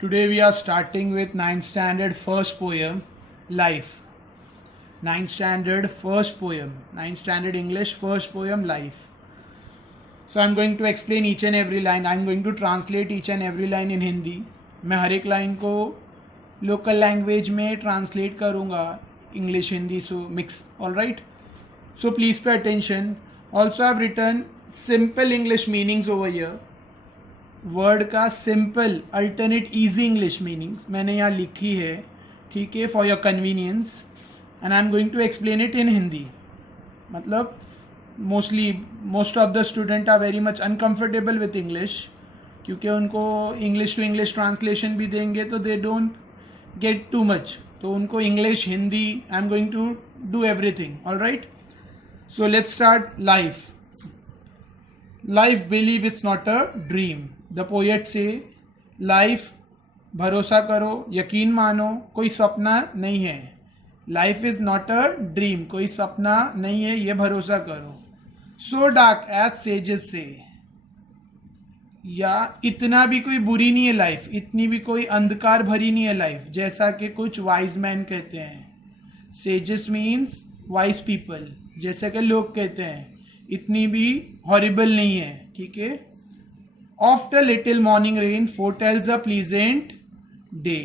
Today we are starting with 9th standard first poem, Life. 9th standard first poem, 9th standard English first poem, Life. So I'm going to explain each and every line. I'm going to translate each and every line in Hindi. मैं हर एक लाइन को local language में translate करूँगा, English Hindi so mix. All right, so please pay attention. Also I have written simple English meanings over here. Word का simple alternate easy English meanings मैंने यहाँ लिखी है, ठीक है, for your convenience. And I am going to explain it in Hindi. मतलब most of the student are very much uncomfortable with English, क्योंकि उनको इंग्लिश टू इंग्लिश ट्रांसलेशन भी देंगे तो they don't get too much. तो उनको English Hindi I am going to do everything. All right, so let's start. Life. Life believe it's not a dream. The poet से life भरोसा करो, यकीन मानो, कोई सपना नहीं है. Life is not a dream, कोई सपना नहीं है, ये भरोसा करो. सो डार्क एज सेजेस से, या इतना भी कोई बुरी नहीं है लाइफ, इतनी भी कोई अंधकार भरी नहीं है लाइफ, जैसा कि कुछ वाइज मैन कहते हैं. सेजेस मीन्स वाइज पीपल, जैसे कि लोग कहते हैं, इतनी भी हॉरिबल नहीं है. ठीक है. Of the little morning rain foretells a pleasant day.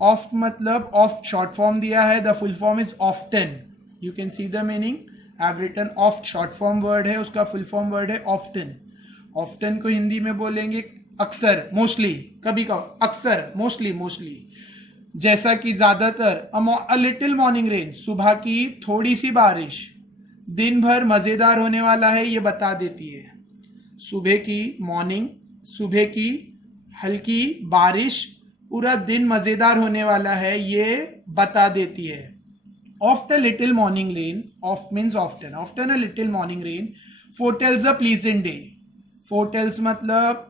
Of मतलब ऑफ शॉर्ट फॉर्म दिया है, the full form is often. You can see the meaning. I have written of short form word है, उसका full form word है often. Often को हिंदी में बोलेंगे अक्सर, मोस्टली, कभी कभार, अक्सर, मोस्टली. जैसा कि ज्यादातर. अ लिटिल मॉर्निंग रेन, सुबह की थोड़ी सी बारिश दिन भर मजेदार होने वाला है, ये बता देती है. सुबह की मॉर्निंग, सुबह की हल्की बारिश पूरा दिन मजेदार होने वाला है, ये बता देती है. Of the little morning rain, of means often, often a little morning rain foretells a pleasant day. फोरटेल्स मतलब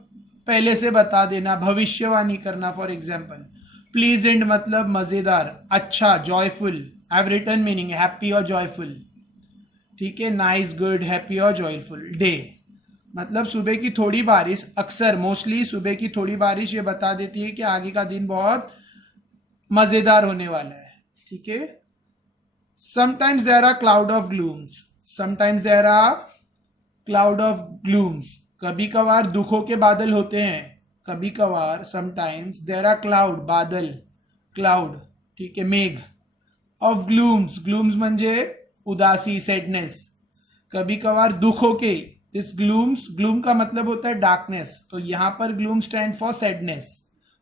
पहले से बता देना, भविष्यवाणी करना. फॉर एग्जाम्पल, प्लीजेंट मतलब मजेदार, अच्छा, joyful. I have written meaning happy और जॉयफुल. ठीक है. नाइस, गुड, हैप्पी और जॉयफुल. डे मतलब सुबह की थोड़ी बारिश, अक्सर, मोस्टली सुबह की थोड़ी बारिश ये बता देती है कि आगे का दिन बहुत मजेदार होने वाला है. ठीक है. Sometimes there are cloud of glooms, sometimes there are cloud of glooms. कभी कभार दुखों के बादल होते हैं, कभी कभार, समटाइम्स देयर आर क्लाउड, बादल, क्लाउड. ठीक है. मेघ. ऑफ ग्लूम्स, ग्लूम्स म्हणजे उदासी, सैडनेस. कभी कभार दुखों के, दिस ग्लूम्स, ग्लूम का मतलब होता है डार्कनेस, तो यहां पर ग्लूम स्टैंड फॉर सैडनेस,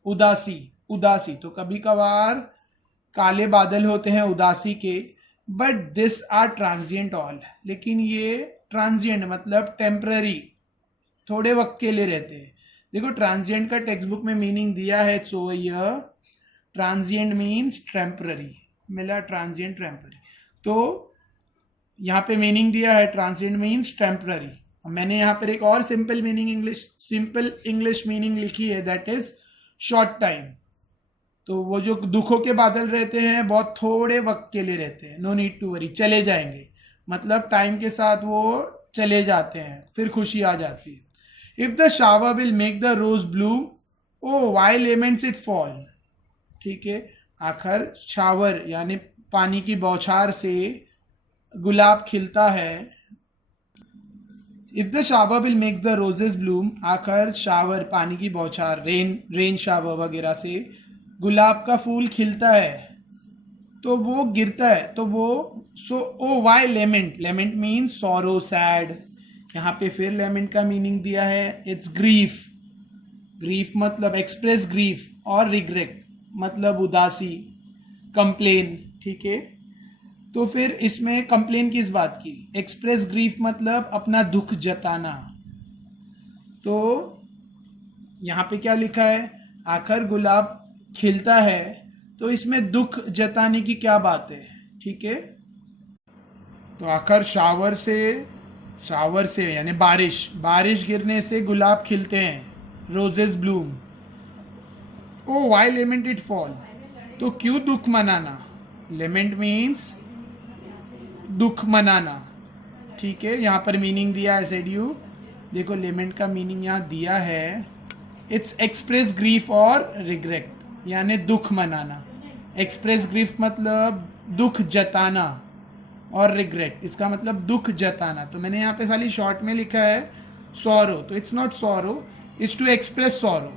उदासी. तो कभी कभार काले बादल होते हैं उदासी के. But this are transient all, लेकिन ये ट्रांजिएंट मतलब टेम्पररी, थोड़े वक्त के लिए रहते हैं. देखो, ट्रांजिएंट का टेक्स्ट बुक में मीनिंग दिया है, सो ये ट्रांजिएंट मीन्स टेम्पररी, मिला ट्रांजिएंट टेम्पररी. तो यहाँ पे मीनिंग दिया है ट्रांजिएंट मीन्स टेम्पररी. मैंने यहाँ पर एक और सिंपल इंग्लिश मीनिंग लिखी है, दैट इज शॉर्ट टाइम. तो वो जो दुखों के बादल रहते हैं बहुत थोड़े वक्त के लिए रहते हैं. नो नीड टू वरी, चले जाएंगे, मतलब टाइम के साथ वो चले जाते हैं, फिर खुशी आ जाती है. If the shower will make the rose bloom, O why laments it fall. ठीक है. आखिर शावर यानी पानी की बौछार से गुलाब खिलता है. If the shower will make the roses Bloom, आखिर शावर पानी की बौछार, रेन शावर वगैरह से गुलाब का फूल खिलता है, तो वो गिरता है, तो वो सो ओ Y lament. Lament means sorrow, sad. यहाँ पे फिर लेमेंट का मीनिंग दिया है, इट्स ग्रीफ. ग्रीफ मतलब एक्सप्रेस ग्रीफ, और रिग्रेट मतलब उदासी, कंप्लेन. ठीक है. तो फिर इसमें कंप्लेन किस बात की, एक्सप्रेस ग्रीफ मतलब अपना दुख जताना. तो यहाँ पे क्या लिखा है, आखिर गुलाब खिलता है, तो इसमें दुख जताने की क्या बात है. ठीक है. तो आखिर शावर से यानी बारिश गिरने से गुलाब खिलते हैं, roses bloom. O Y lament it fall, तो क्यों दुख मनाना. लेमेंट मीन्स दुख मनाना. ठीक है. यहाँ पर मीनिंग दिया है, सेड यू. देखो, लेमेंट का मीनिंग यहाँ दिया है, इट्स एक्सप्रेस ग्रीफ और रिग्रेट, यानी दुख मनाना। एक्सप्रेस ग्रीफ मतलब दुख जताना, और रिग्रेट इसका मतलब दुख जताना। तो मैंने यहाँ पे खाली शॉर्ट में लिखा है सॉरो, तो it's not sorrow, it's to express sorrow,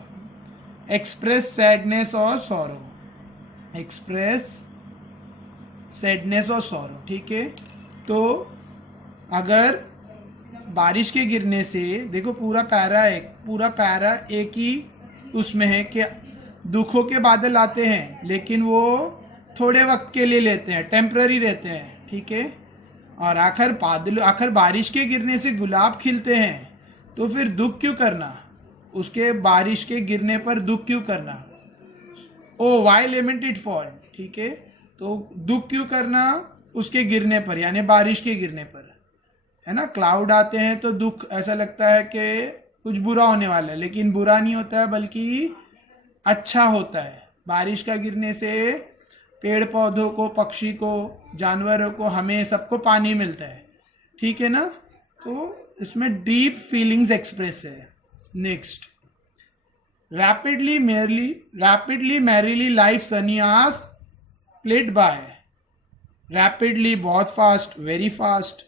express sadness और सॉरो, एक्सप्रेस सैडनेस और सॉरो। ठीक है, तो अगर बारिश के गिरने से, देखो पूरा पैरा एक ही उसमें है कि दुखों के बादल आते हैं लेकिन वो थोड़े वक्त के लिए लेते हैं, टेम्पररी रहते हैं। ठीक है, और आखिर बारिश के गिरने से गुलाब खिलते हैं, तो फिर दुख क्यों करना, उसके बारिश के गिरने पर दुख क्यों करना। O Y lament it fall, ठीक है, तो दुख क्यों करना उसके गिरने पर, यानी बारिश के गिरने पर, है ना। क्लाउड आते हैं तो दुख, ऐसा लगता है कि कुछ बुरा होने वाला है, लेकिन बुरा नहीं होता है बल्कि अच्छा होता है। बारिश का गिरने से पेड़ पौधों को, पक्षी को, जानवरों को, हमें सबको पानी मिलता है। ठीक है ना, तो इसमें डीप फीलिंग्स एक्सप्रेस है। नेक्स्ट, रैपिडली मैरीली लाइफ सन्यास प्लेड बाय। रैपिडली बहुत फास्ट, वेरी फास्ट,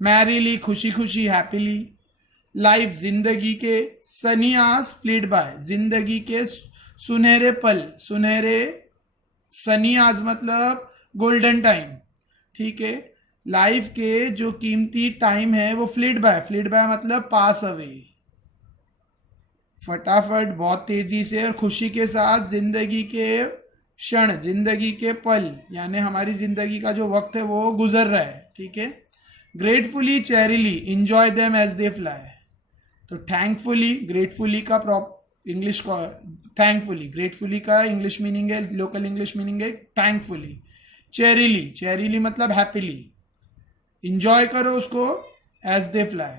मैरीली खुशी खुशी, हैप्पीली, लाइफ जिंदगी के, सन्यास प्लेड बाय जिंदगी के सुनहरे पल, सुनहरे, सन्यास मतलब गोल्डन टाइम। ठीक है, लाइफ के जो कीमती टाइम है वो फ्लिड बाय मतलब पास अवे, फटाफट, बहुत तेजी से और खुशी के साथ जिंदगी के क्षण, जिंदगी के पल, यानी हमारी जिंदगी का जो वक्त है वो गुजर रहा है। ठीक है, gratefully cheerily enjoy them as they fly. तो थैंकफुली, ग्रेटफुली का इंग्लिश का थैंकफुली, ग्रेटफुली का इंग्लिश मीनिंग है, लोकल इंग्लिश मीनिंग है थैंकफुली। चेरिली मतलब हैप्पीली, इंजॉय करो उसको, एज दे फ्लाई।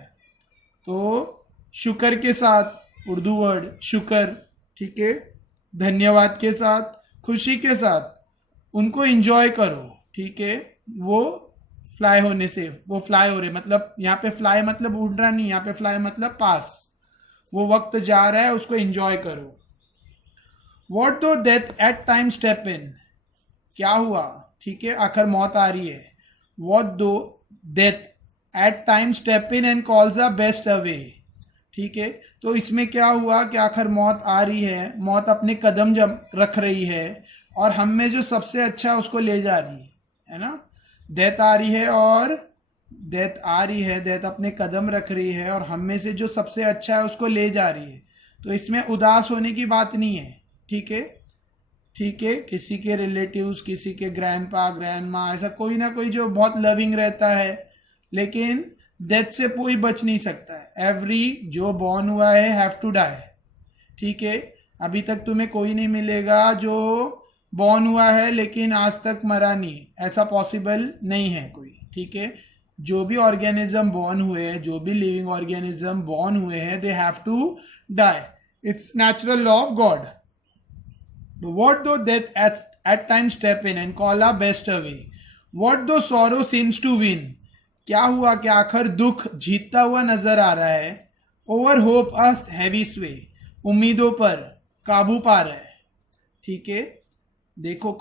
तो शुक्र के साथ, उर्दू वर्ड शुक्र, ठीक है, धन्यवाद के साथ, खुशी के साथ उनको इंजॉय करो। ठीक है, वो फ्लाई होने से, वो फ्लाई हो रहे, मतलब यहाँ पे फ्लाई मतलब उड़ रहा नहीं, यहाँ पे फ्लाई मतलब पास, वो वक्त जा रहा है, उसको एंजॉय करो। वॉट दो death at time step in, क्या हुआ, ठीक है, आखिर मौत आ रही है। वॉट दो death at time step in and calls a best away. ठीक है, तो इसमें क्या हुआ कि आखिर मौत आ रही है, मौत अपने कदम जब रख रही है और हम में जो सबसे अच्छा है उसको ले जा रही है ना। डेथ आ रही है और डेथ अपने कदम रख रही है और हम में से जो सबसे अच्छा है उसको ले जा रही है। तो इसमें उदास होने की बात नहीं है। ठीक है, ठीक है, किसी के रिलेटिव्स, किसी के ग्रैंडपा, ग्रैंडमा, ऐसा कोई ना कोई जो बहुत लविंग रहता है, लेकिन डेथ से कोई बच नहीं सकता है। एवरी जो बॉर्न हुआ है हैव टू डाई। ठीक है, अभी तक तुम्हें कोई नहीं मिलेगा जो बॉर्न हुआ है लेकिन आज तक मरा नहीं, ऐसा पॉसिबल नहीं है कोई। ठीक है, जो भी ऑर्गेनिज्म बॉर्न हुए हैं, जो भी लिविंग ऑर्गेनिज्म बॉर्न हुए हैं, they have to die, it's natural law of God. What though death at times step in and call our best away? What though sorrow seems to win? क्या हुआ कि आखिर दुख जीतता हुआ नजर आ रहा है। Over hope us heavy sway, उम्मीदों पर काबू पा रहा है। ठीक है, देखो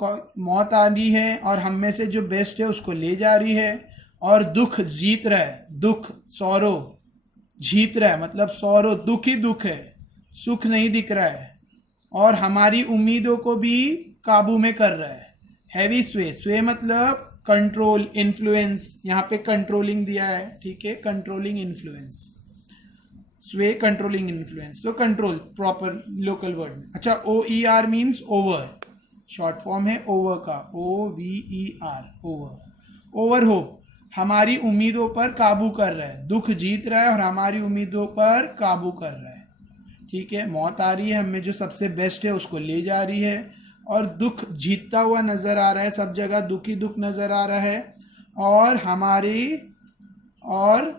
मौत आ रही है और हम में से जो बेस्ट है उसको ले जा रही है, और दुख जीत रहा है, दुख सौरो जीत रहा है, मतलब सौरो दुख ही दुख है, सुख नहीं दिख रहा है, और हमारी उम्मीदों को भी काबू में कर रहा है। हैवी स्वे, स्वे मतलब कंट्रोल, इन्फ्लुएंस, यहाँ पे कंट्रोलिंग दिया है। ठीक है, कंट्रोलिंग इन्फ्लुएंस, स्वे कंट्रोलिंग इन्फ्लुएंस, तो कंट्रोल प्रॉपर लोकल वर्ड में। अच्छा, OER means over, short form है ओवर का, OVER, ओवर। ओवर होप, हमारी उम्मीदों पर काबू कर रहा है, दुख जीत रहा है और हमारी उम्मीदों पर काबू कर रहा है। ठीक है, मौत आ रही है, हमें जो सबसे बेस्ट है उसको ले जा रही है, और दुख जीतता हुआ नजर आ रहा है, सब जगह दुख ही दुख नजर आ रहा है, और हमारी और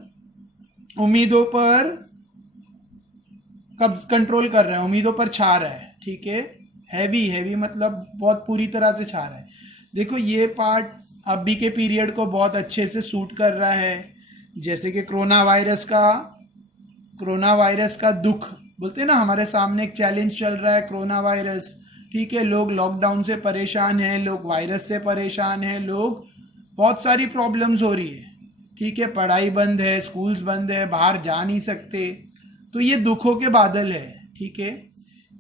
उम्मीदों पर कब कंट्रोल कर रहा है, उम्मीदों पर छा रहा है। ठीक है, हैवी, हैवी मतलब बहुत पूरी तरह से छा रहा है। देखो ये पार्ट अभी के पीरियड को बहुत अच्छे से सूट कर रहा है, जैसे कि कोरोना वायरस का दुख बोलते हैं ना, हमारे सामने एक चैलेंज चल रहा है, कोरोना वायरस। ठीक है, लोग लॉकडाउन से परेशान हैं, लोग वायरस से परेशान हैं, लोग बहुत सारी प्रॉब्लम्स हो रही है। ठीक है, पढ़ाई बंद है, स्कूल्स बंद है, बाहर जा नहीं सकते। तो ये दुखों के बादल है। ठीक है,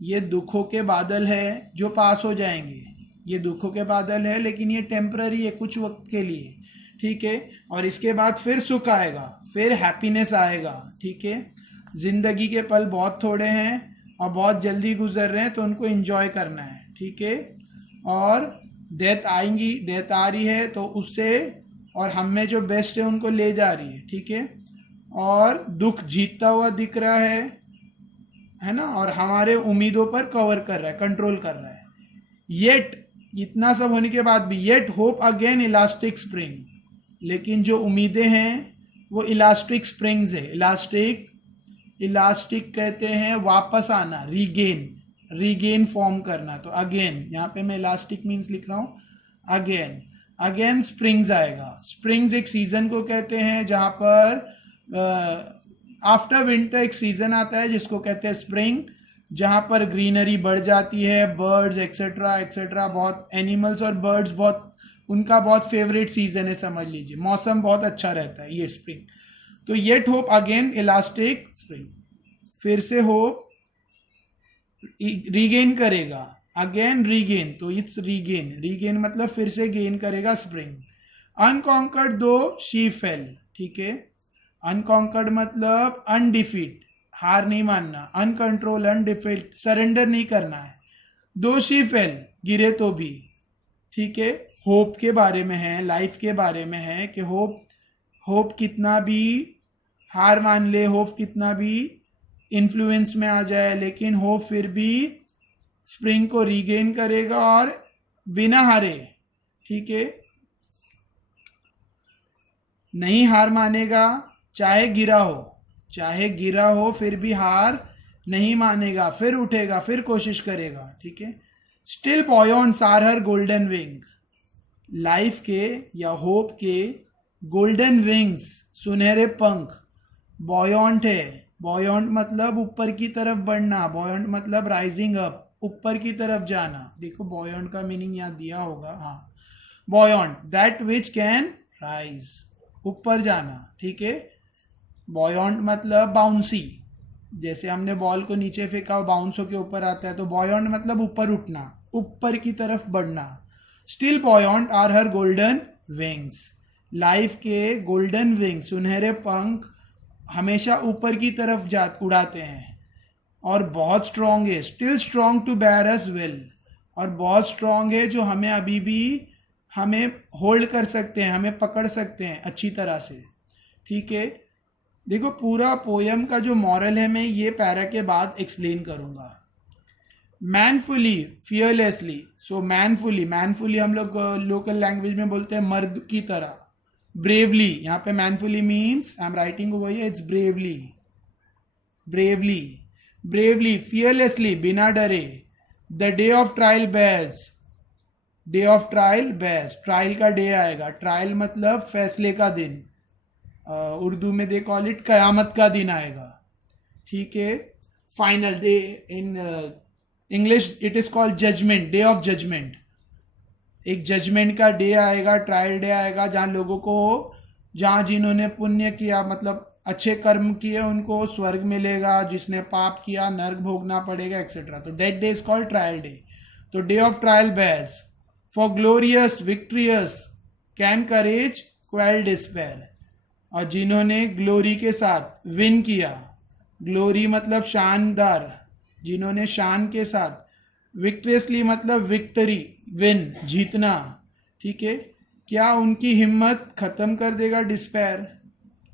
ये दुखों के बादल है जो पास हो जाएंगे। ये दुखों के बादल है, लेकिन ये टेम्पररी है, कुछ वक्त के लिए। ठीक है, और इसके बाद फिर सुख आएगा, फिर हैप्पीनेस आएगा। ठीक है, जिंदगी के पल बहुत थोड़े हैं और बहुत जल्दी गुजर रहे हैं, तो उनको एंजॉय करना है। ठीक है, और डेथ आएंगी, डेथ आ रही है तो उससे, और हम में जो बेस्ट है उनको ले जा रही है। ठीक है, और दुख जीतता हुआ दिख रहा है ना, और हमारे उम्मीदों पर कवर कर रहा है, कंट्रोल कर रहा है। येट, इतना सब होने के बाद भी, yet hope again elastic spring, लेकिन जो उम्मीदें हैं वो इलास्टिक स्प्रिंग्स है। इलास्टिक कहते हैं वापस आना, रीगेन फॉर्म करना। तो अगेन, यहाँ पे मैं इलास्टिक मीन्स लिख रहा हूँ, अगेन स्प्रिंग्स आएगा। स्प्रिंग्स एक सीजन को कहते हैं जहाँ पर आफ्टर विंटर एक सीजन आता है जिसको कहते हैं स्प्रिंग, जहाँ पर ग्रीनरी बढ़ जाती है, बर्ड्स एक्सेट्रा एक्सेट्रा, बहुत एनिमल्स और बर्ड्स, बहुत उनका बहुत फेवरेट सीजन है, समझ लीजिए, मौसम बहुत अच्छा रहता है ये स्प्रिंग। तो yet hope again elastic spring, फिर से होप रीगेन करेगा, अगेन रीगेन, तो इट्स रीगेन मतलब फिर से गेन करेगा स्प्रिंग। अनकॉन्कर्ड दो शी फेल। ठीक है, अनकॉन्कर्ड मतलब अनडिफीट, हार नहीं मानना, अनकंट्रोल, अनडिफीट, सरेंडर नहीं करना है। दो शी फेल, गिरे तो भी। ठीक है, होप के बारे में है, लाइफ के बारे में है कि होप कितना भी हार मान ले, होप कितना भी इन्फ्लुएंस में आ जाए, लेकिन होप फिर भी स्प्रिंग को रीगेन करेगा और बिना हारे, ठीक है, नहीं हार मानेगा, चाहे गिरा हो फिर भी हार नहीं मानेगा, फिर उठेगा, फिर कोशिश करेगा। ठीक है, still buoyants are her golden wing, life के या होप के गोल्डन विंग्स, सुनहरे पंख, बॉयॉन्ट है। बॉयॉन्ट मतलब ऊपर की तरफ बढ़ना, बॉयॉन्ट मतलब राइजिंग अप, ऊपर की तरफ जाना। देखो बॉयॉन्ट का मीनिंग यहाँ दिया होगा, हाँ, बॉयॉन्ट दैट विच कैन राइज, ऊपर जाना। ठीक है, बॉयॉन्ट मतलब बाउंसी, जैसे हमने बॉल को नीचे फेंका बाउंस होके ऊपर आता है, तो बॉयॉन्ट मतलब ऊपर उठना, ऊपर की तरफ बढ़ना। Still buoyant are her golden wings, life के गोल्डन विंग्स, सुनहरे पंख हमेशा ऊपर की तरफ उड़ाते हैं, और बहुत स्ट्रांग है, still strong to bear us will, और बहुत स्ट्रांग है जो हमें अभी भी हमें होल्ड कर सकते हैं, हमें पकड़ सकते हैं अच्छी तरह से। ठीक है, देखो पूरा पोयम का जो मॉरल है मैं ये पैरा के बाद एक्सप्लेन करूंगा। मैनफुली, फियरलेसली, सो मैनफुली हम लोग लोकल लैंग्वेज में बोलते हैं मर्द की तरह। ब्रेवली, यहाँ पे manfully means I am writing over here, it's bravely, fearlessly, बिना डरे। The day of trial bears, trial का डे आएगा, ट्रायल मतलब फैसले का दिन, उर्दू में दे कॉल इट कयामत का दिन आएगा। ठीक है, final day, in English it is called judgement, day of judgement. एक जजमेंट का डे आएगा, ट्रायल डे आएगा, जहाँ लोगों को, जहाँ जिन्होंने पुण्य किया मतलब अच्छे कर्म किए उनको स्वर्ग मिलेगा, जिसने पाप किया नर्क भोगना पड़ेगा एक्सेट्रा। तो that day is called trial day. तो day of trial bears, for glorious victorious can courage quell despair, और जिन्होंने ग्लोरी के साथ विन किया, ग्लोरी मतलब शानदार, जिन्होंने शान के साथ, विक्ट्रियसली मतलब विक्टरी, विन, जीतना। ठीक है, क्या उनकी हिम्मत खत्म कर देगा डिस्पेयर?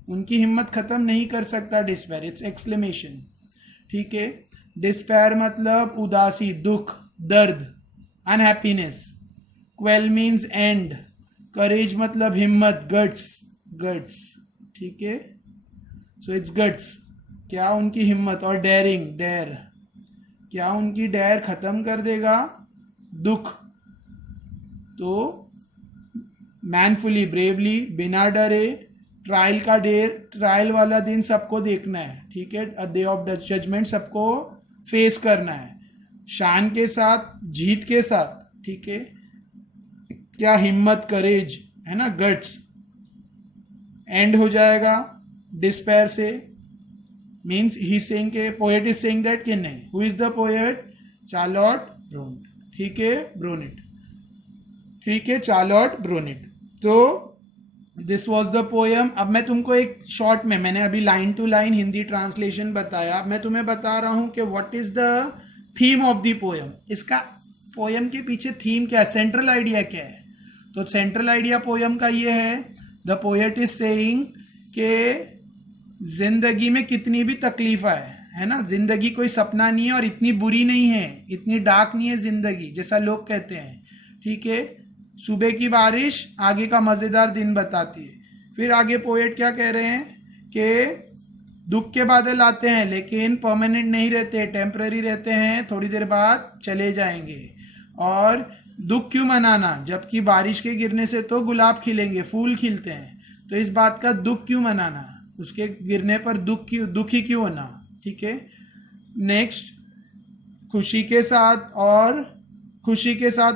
उनकी हिम्मत खत्म नहीं कर सकता डिस्पेयर, इट्स एक्सक्लेमेशन। ठीक है, डिस्पेयर मतलब उदासी, दुख, दर्द, अनहैप्पीनेस। क्वेल मीन्स एंड, करेज मतलब हिम्मत, गट्स। ठीक है, सो इट्स गट्स, क्या उनकी हिम्मत, और डेयरिंग, डेयर, क्या उनकी डेयर खत्म कर देगा दुख? तो मैनफुली, ब्रेवली, बिना डरे, ट्रायल का डे, ट्रायल वाला दिन सबको देखना है, ठीक है, अ डे ऑफ जजमेंट सबको फेस करना है, शान के साथ, जीत के साथ, ठीक है, क्या हिम्मत, करेज, है ना, गट्स। एंड हो जाएगा डिस्पेयर से, मीन्स ही सेइंग के पोएट इज सेइंग दैट कि नहीं, who is the poet, Charlotte Bronte, ठीक है, ब्रोनिट, ठीक है, चार्लोट ब्रोनिट। तो दिस वॉज द पोएम। अब मैं तुमको एक शॉर्ट में, मैंने अभी line to line Hindi translation बताया, मैं तुम्हें बता रहा हूं कि what is the theme of the poem, इसका पोएम के पीछे थीम क्या है, सेंट्रल आइडिया क्या है। तो सेंट्रल आइडिया पोएम का ये है, द पोएट इज सेइंग के जिंदगी में कितनी भी तकलीफ आए, है ना, जिंदगी कोई सपना नहीं है और इतनी बुरी नहीं है, इतनी डार्क नहीं है जिंदगी जैसा लोग कहते हैं, ठीक है। सुबह की बारिश आगे का मज़ेदार दिन बताती है। फिर आगे पोएट क्या कह रहे हैं कि दुख के बादल आते हैं लेकिन परमानेंट नहीं रहते, टेम्पररी रहते हैं, थोड़ी देर बाद चले जाएंगे। और दुख क्यों मनाना, जबकि बारिश के गिरने से तो गुलाब खिलेंगे, फूल खिलते हैं, तो इस बात का दुख क्यों मनाना, उसके गिरने पर दुखी क्यों होना, ठीक है। नेक्स्ट, खुशी के साथ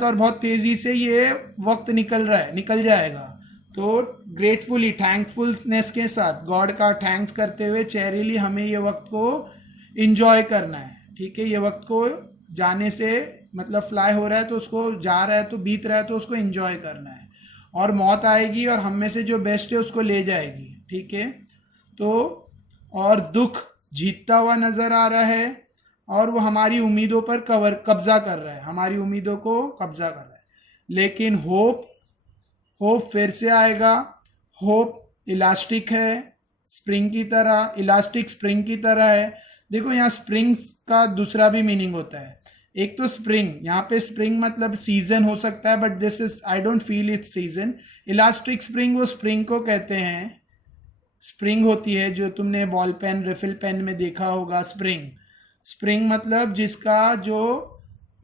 और बहुत तेजी से ये वक्त निकल जाएगा। तो ग्रेटफुली, थैंकफुलनेस के साथ, गॉड का थैंक्स करते हुए चेरिली हमें ये वक्त को इंजॉय करना है, ठीक है। ये वक्त को जाने से मतलब फ्लाई हो रहा है तो उसको, जा रहा है तो, बीत रहा है तो उसको इंजॉय करना है। और मौत आएगी और हम में से जो बेस्ट है उसको ले जाएगी, ठीक है। तो और दुख जीतता हुआ नजर आ रहा है और वो हमारी उम्मीदों पर कब्जा कर रहा है, हमारी उम्मीदों को कब्जा कर रहा है। लेकिन होप फिर से आएगा। होप इलास्टिक है, स्प्रिंग की तरह, इलास्टिक स्प्रिंग की तरह है। देखो यहाँ स्प्रिंग का दूसरा भी मीनिंग होता है। एक तो स्प्रिंग, यहाँ पे स्प्रिंग मतलब सीजन हो सकता है, but this is, I don't feel it's season. Elastic spring, वो स्प्रिंग को कहते हैं, स्प्रिंग होती है जो तुमने बॉल पेन, रिफिल पेन में देखा होगा, स्प्रिंग मतलब जिसका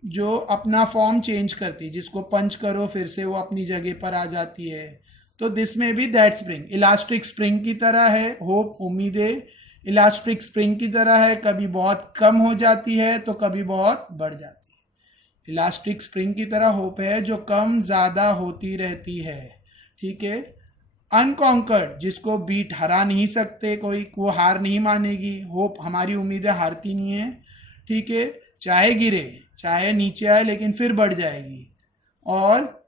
जो अपना फॉर्म चेंज करती है, जिसको पंच करो फिर से वो अपनी जगह पर आ जाती है। तो दिस में भी दैट स्प्रिंग, इलास्टिक स्प्रिंग की तरह है। होप, उम्मीदें इलास्टिक स्प्रिंग की तरह है, कभी बहुत कम हो जाती है तो कभी बहुत बढ़ जाती है। इलास्टिक स्प्रिंग की तरह होप है जो कम ज़्यादा होती रहती है, ठीक है। अनकॉन्कर्ड, जिसको बीट, हरा नहीं सकते कोई, वो हार नहीं मानेगी। होप, हमारी उम्मीदें हारती नहीं है, ठीक है, चाहे गिरे, चाहे नीचे आए, लेकिन फिर बढ़ जाएगी। और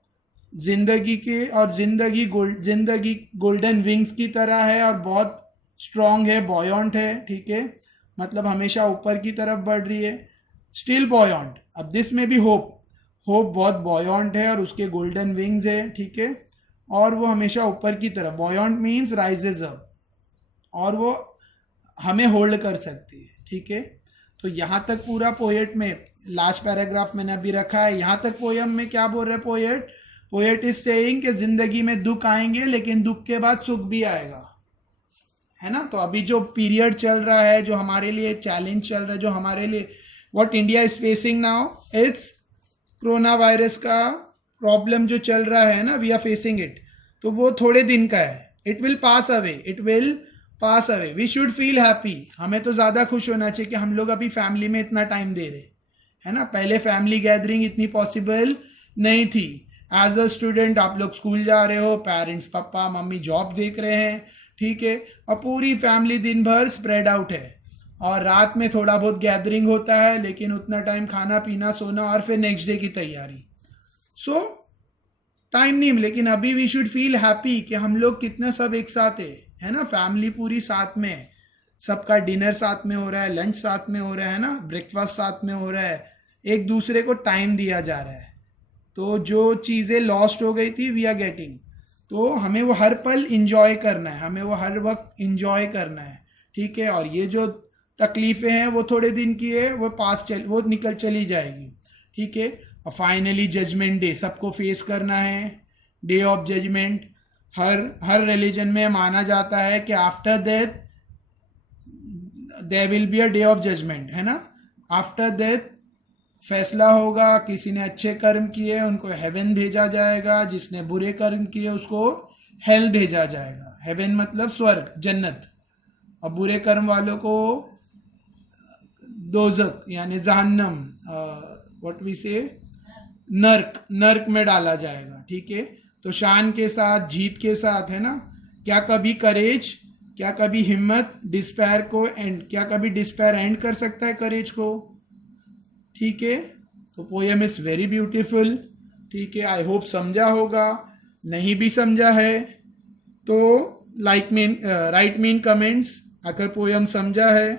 जिंदगी गोल्डन विंग्स की तरह है और बहुत स्ट्रॉन्ग है, बॉयॉन्ट है, ठीक है, मतलब हमेशा ऊपर की तरफ बढ़ रही है, स्टिल बॉयॉन्ट। अब दिस में भी होप बहुत बॉयॉन्ट है और उसके गोल्डन विंग्स है, ठीक है, और वो हमेशा ऊपर की तरफ, बॉयॉन्ट मीन्स राइजेज अप, और वो हमें होल्ड कर सकती है, ठीक है। तो यहाँ तक पूरा पोएट में, लास्ट पैराग्राफ मैंने अभी रखा है, यहाँ तक पोएम में क्या बोल रहे पोएट इज सेइंग कि जिंदगी में दुख आएंगे लेकिन दुख के बाद सुख भी आएगा, है ना। तो अभी जो पीरियड चल रहा है, जो हमारे लिए चैलेंज चल रहा है, जो हमारे लिए what India is facing now, it's corona virus का प्रॉब्लम जो चल रहा है ना, वी आर फेसिंग इट, तो वो थोड़े दिन का है, it will pass away, we should feel happy. हमें तो ज़्यादा खुश होना चाहिए कि हम लोग अभी फैमिली में इतना टाइम दे रहे, है ना। पहले फैमिली गैदरिंग इतनी पॉसिबल नहीं थी। एज अ स्टूडेंट आप लोग स्कूल जा रहे हो, पेरेंट्स, पापा मम्मी जॉब देख रहे हैं, ठीक है, और पूरी फैमिली दिन भर स्प्रेड आउट है, और रात में थोड़ा बहुत गैदरिंग होता है, लेकिन उतना टाइम खाना पीना सोना और फिर नेक्स्ट डे की तैयारी, सो टाइम नहीं। लेकिन अभी वी शुड फील हैप्पी कि हम लोग कितने सब एक साथ है ना, फैमिली पूरी साथ में, सबका डिनर साथ में हो रहा है, लंच साथ में हो रहा है ना, ब्रेकफास्ट साथ में हो रहा है, एक दूसरे को टाइम दिया जा रहा है। तो जो चीज़ें लॉस्ट हो गई थी वी आर गेटिंग, तो हमें वो हर पल इंजॉय करना है, हमें वो हर वक्त इंजॉय करना है, ठीक है। और ये जो तकलीफ़ें हैं वो थोड़े दिन की है, वो निकल चली जाएगी, ठीक है। और फाइनली जजमेंट डे सबको फेस करना है, डे ऑफ जजमेंट। हर रिलीजन में माना जाता है कि after death there will be a day of judgement, है ना। आफ्टर डेथ फैसला होगा, किसी ने अच्छे कर्म किए उनको हेवन भेजा जाएगा, जिसने बुरे कर्म किए उसको हेल भेजा जाएगा। हेवन मतलब स्वर्ग, जन्नत, और बुरे कर्म वालों को दोजक यानी जहन्नम, व्हाट वी से, नर्क में डाला जाएगा। ठीक है, तो शान के साथ, जीत के साथ, है ना। क्या कभी करेज, क्या कभी हिम्मत डिस्पेयर को एंड, क्या कभी डिस्पेयर एंड कर सकता है करेज को? ठीक है, तो पोयम इज वेरी ब्यूटीफुल। ठीक है, आई होप समझा होगा। नहीं भी समझा है तो राइट मी इन कमेंट्स। अगर पोयम समझा है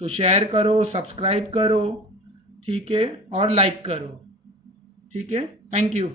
तो शेयर करो, सब्सक्राइब करो, ठीक है, और लाइक करो। ठीक है, थैंक यू।